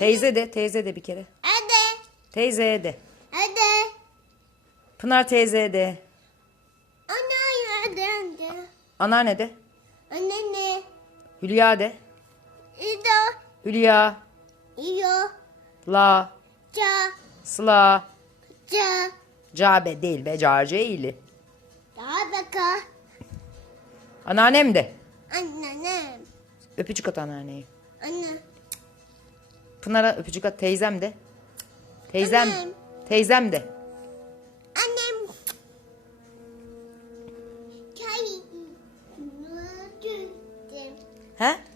Teyze de, teyze de bir kere. Hadi. Teyze de. Hadi. Pınar teyze de. Anne hadi hadi. Anneanne de. Anne ne? Hülya de. İdo. Hülya. İyo. La. Ca. Sıla. Ca. Cabe değil be. Carce iyili. Daha baka. Anneannem de. Anneannem. Öpücük at anneanneye. Anne. Pınar'a öpücük at. Teyzem de. Teyzem. Annem. Teyzem de. Annem. Çay. He?